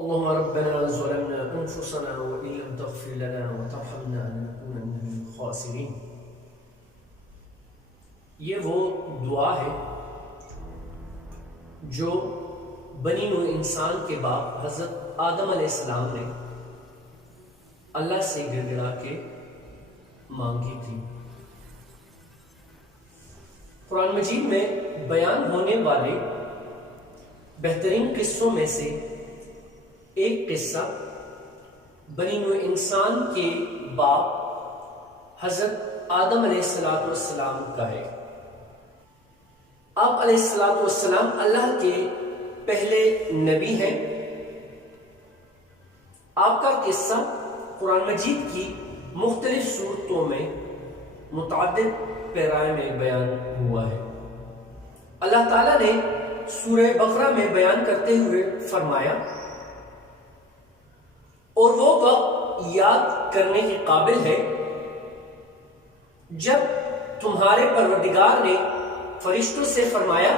اللهم ربنا ظلمنا أنفسنا وإن لم تغفر لنا وترحمنا لنكونن من الخاسرين. یہ وہ دعا ہے جو بنی نوع انسان کے باپ حضرت آدم علیہ السلام نے اللہ سے گڑ گڑا کے مانگی تھی. قرآن مجید میں بیان ہونے والے بہترین قصوں میں سے ایک قصہ بنی نوع انسان کے باپ حضرت آدم علیہ السلام کا ہے. آپ علیہ السلام اللہ کے پہلے نبی ہیں. آپ کا قصہ قرآن مجید کی مختلف صورتوں میں متعدد پیرائے میں بیان ہوا ہے. اللہ تعالیٰ نے سورہ بقرہ میں بیان کرتے ہوئے فرمایا، اور وہ وقت یاد کرنے کے قابل ہے جب تمہارے پروردگار نے فرشتوں سے فرمایا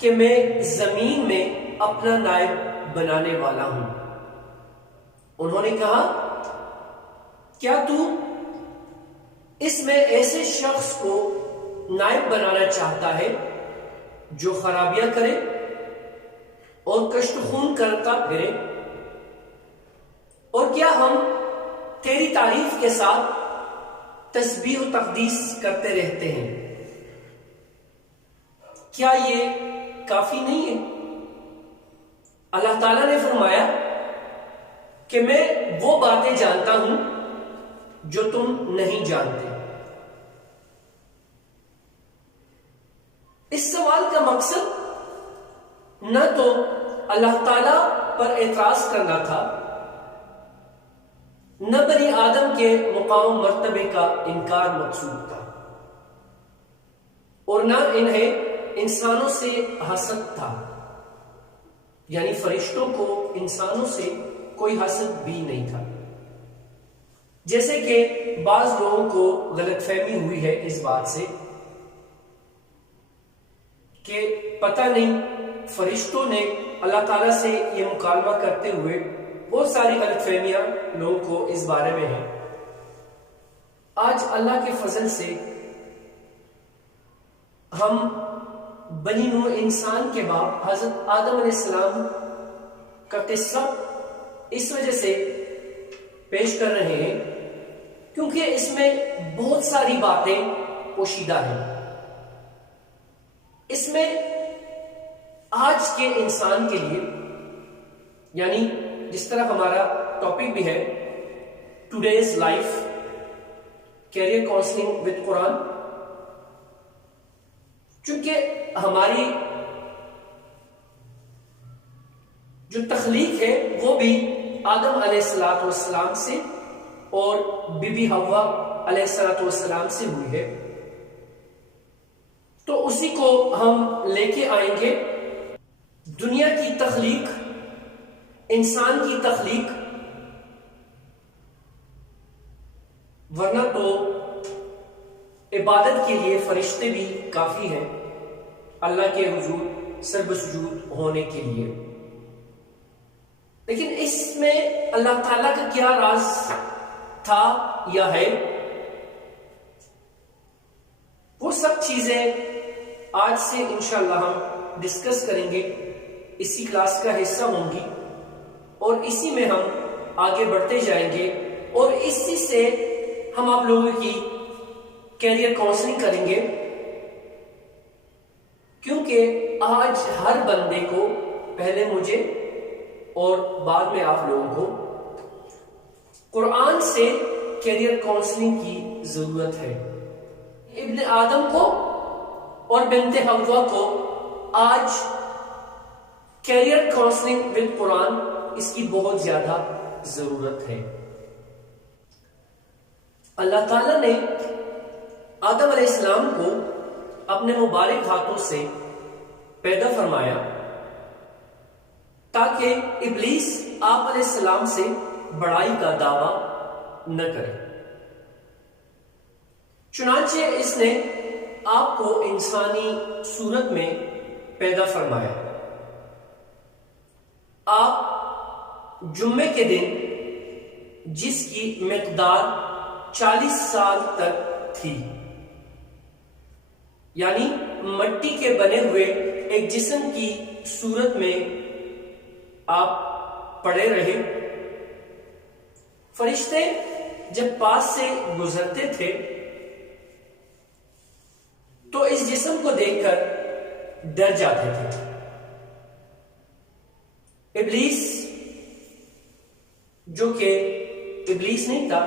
کہ میں زمین میں اپنا نائب بنانے والا ہوں. انہوں نے کہا، کیا تو اس میں ایسے شخص کو نائب بنانا چاہتا ہے جو خرابیاں کرے اور کشت خون کرتا پھرے؟ اور کیا ہم تیری تعریف کے ساتھ تسبیح و تقدیس کرتے رہتے ہیں؟ کیا یہ کافی نہیں ہے؟ اللہ تعالیٰ نے فرمایا کہ میں وہ باتیں جانتا ہوں جو تم نہیں جانتے. اس سوال کا مقصد نہ تو اللہ تعالیٰ پر اعتراض کرنا تھا، نہ بنی آدم کے مقام مرتبے کا انکار مقصود تھا، اور نہ انہیں انسانوں سے حسد تھا. یعنی فرشتوں کو انسانوں سے کوئی حسد بھی نہیں تھا. جیسے کہ بعض لوگوں کو غلط فہمی ہوئی ہے اس بات سے کہ پتہ نہیں فرشتوں نے اللہ تعالیٰ سے یہ مکالمہ کرتے ہوئے بہت ساری غلط فہمیاں لوگوں کو اس بارے میں ہیں. آج اللہ کے فضل سے ہم بنی نوع انسان کے باپ حضرت آدم علیہ السلام کا قصہ اس وجہ سے پیش کر رہے ہیں کیونکہ اس میں بہت ساری باتیں پوشیدہ ہیں. اس میں آج کے انسان کے لیے، یعنی جس طرح ہمارا ٹاپک بھی ہے today's life career counselling with Quran, چونکہ ہماری جو تخلیق ہے وہ بھی آدم علیہ السلام سے اور بی بی حوا علیہ السلام سے ہوئی ہے، تو اسی کو ہم لے کے آئیں گے. دنیا کی تخلیق، انسان کی تخلیق، ورنہ تو عبادت کے لیے فرشتے بھی کافی ہیں اللہ کے حضور سرب سجود ہونے کے لیے. لیکن اس میں اللہ تعالیٰ کا کیا راز تھا یا ہے، وہ سب چیزیں آج سے انشاءاللہ ہم ڈسکس کریں گے، اسی کلاس کا حصہ ہوں گی اور اسی میں ہم آگے بڑھتے جائیں گے اور اسی سے ہم آپ لوگوں کی کیریئر کاؤنسلنگ کریں گے. کیونکہ آج ہر بندے کو، پہلے مجھے اور بعد میں آپ لوگوں کو، قرآن سے کیریئر کاؤنسلنگ کی ضرورت ہے. ابن آدم کو اور بنت حوا کو آج کیریئر کاؤنسلنگ وتھ قرآن اس کی بہت زیادہ ضرورت ہے. اللہ تعالیٰ نے آدم علیہ السلام کو اپنے مبارک ہاتھوں سے پیدا فرمایا تاکہ ابلیس آپ علیہ السلام سے بڑائی کا دعویٰ نہ کرے. چنانچہ اس نے آپ کو انسانی صورت میں پیدا فرمایا. آپ جمعے کے دن جس کی مقدار 40 سال تک تھی، یعنی مٹی کے بنے ہوئے ایک جسم کی صورت میں آپ پڑے رہے۔ فرشتے جب پاس سے گزرتے تھے تو اس جسم کو دیکھ کر ڈر جاتے تھے۔ ابلیس، جو کہ ابلیس نہیں تھا،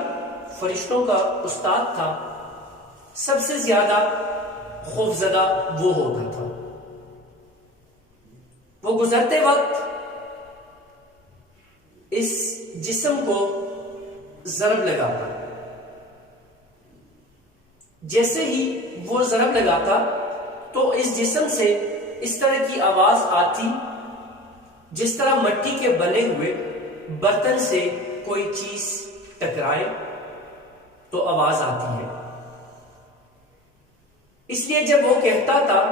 فرشتوں کا استاد تھا، سب سے زیادہ خوفزدہ وہ ہوتا تھا۔ وہ گزرتے وقت اس جسم کو ضرب لگاتا، جیسے ہی وہ ضرب لگاتا تو اس جسم سے اس طرح کی آواز آتی جس طرح مٹی کے بنے ہوئے برتن سے کوئی چیز ٹکرائے تو آواز آتی ہے۔ اس لیے جب وہ کہتا تھا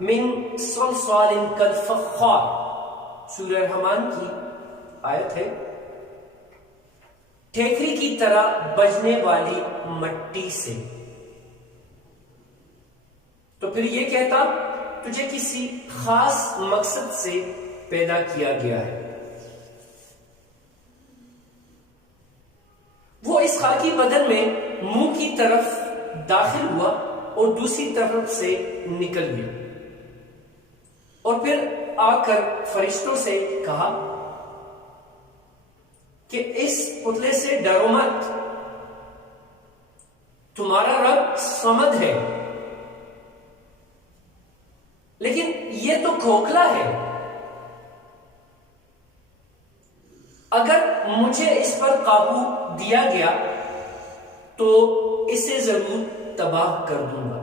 من صلصال کالفخار، سورہ رحمان کی آیت ہے، ٹھیکری کی طرح بجنے والی مٹی سے، تو پھر یہ کہتا تجھے کسی خاص مقصد سے پیدا کیا گیا ہے۔ وہ اس خاکی بدن میں منہ کی طرف داخل ہوا اور دوسری طرف سے نکل گیا، اور پھر آ کر فرشتوں سے کہا کہ اس پتلے سے ڈرو مت، تمہارا رب صمد ہے، لیکن یہ تو کھوکھلا ہے، اگر مجھے اس پر قابو دیا گیا تو اسے ضرور تباہ کر دوں گا۔